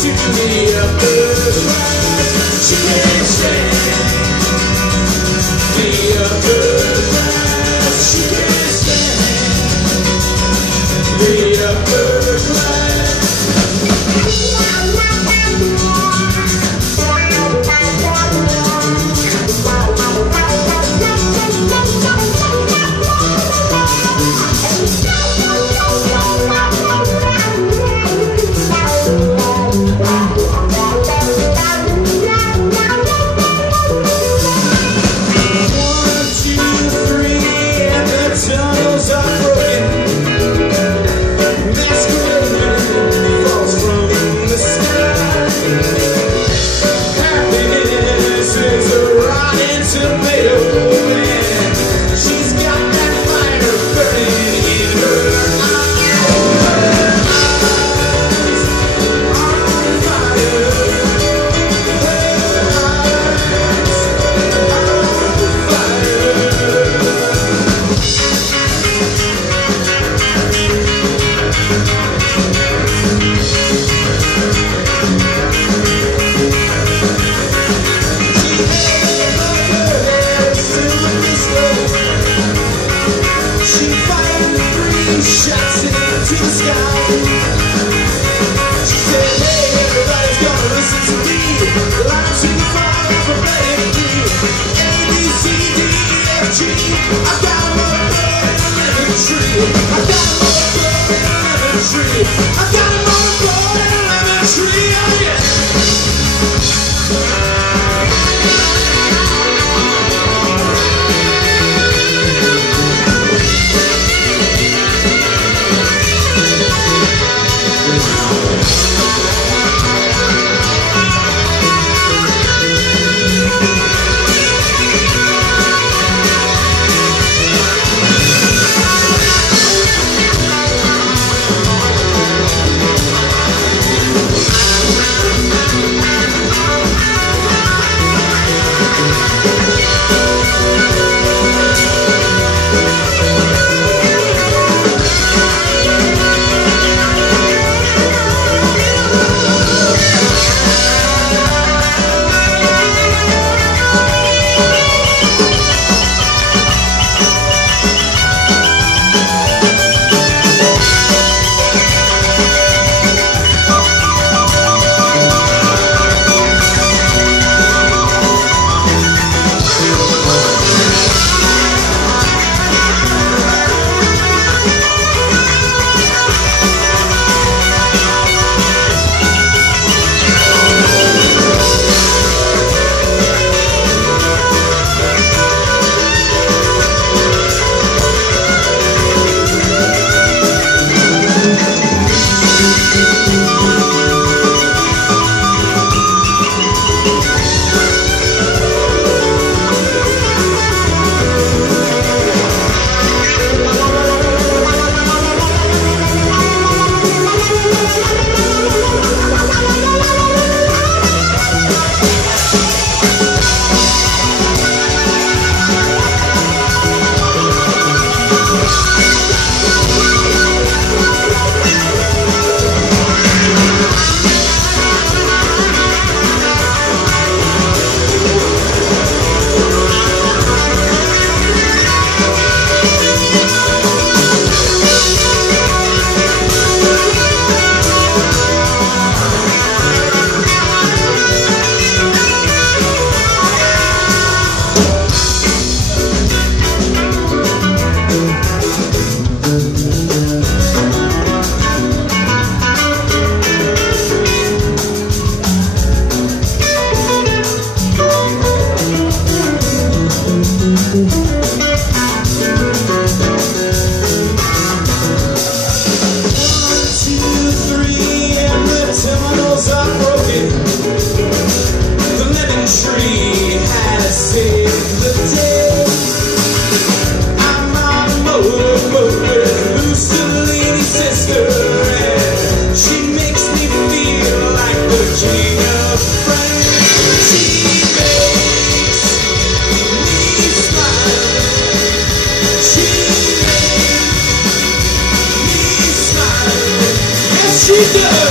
to the upper class. She can't stand the upper class. She can't stand the upper class. Shots into the sky. She said, hey, everybody's gonna listen to me. Line to the far alphabetic tree. A, B, C, D, E, F, G. I've got more blood in a lemon tree. I've got more blood in a lemon tree. I've got more blood in a lemon tree. Oh yeah. she does.